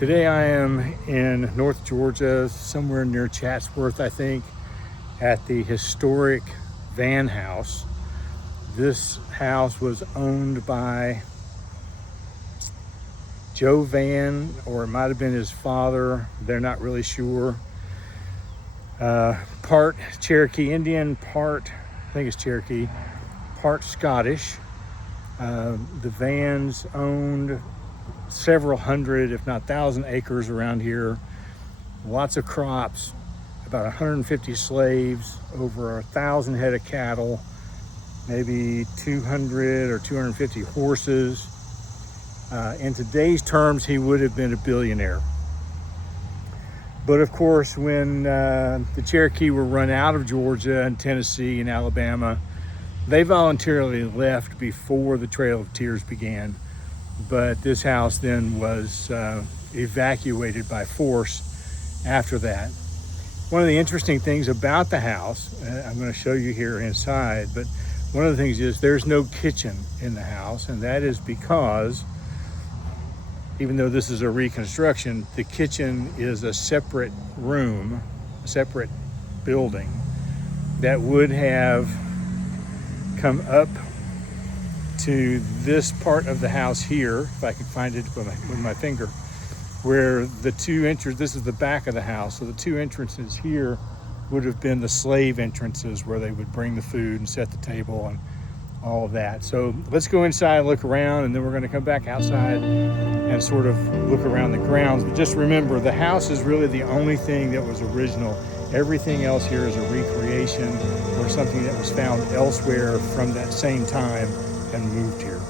Today I am in North Georgia, somewhere near Chatsworth, I think, at the historic Vann house. This house was owned by Joe Vann, or it might have been his father. They're not really sure. Part Cherokee Indian, part, I think it's Cherokee, part Scottish. The Vanns owned several hundred, if not 1,000 acres around here. Lots of crops, about 150 slaves, over 1,000 head of cattle, maybe 200 or 250 horses. In today's terms, he would have been a billionaire. But of course, when the Cherokee were run out of Georgia and Tennessee and Alabama, they voluntarily left before the Trail of Tears began. But this house then was evacuated by force after that. One of the interesting things about the house, I'm going to show you here inside, but one of the things is there's no kitchen in the house, and that is because, even though this is a reconstruction, the kitchen is a separate room, a separate building that would have come up to this part of the house here, if I could find it with my finger, where the two entrances, this is the back of the house, so the two entrances here would have been the slave entrances where they would bring the food and set the table and all of that. So let's go inside, look around, and then we're going to come back outside and sort of look around the grounds. But just remember, the house is really the only thing that was original. Everything else here is a recreation or something that was found elsewhere from that same time and moved here.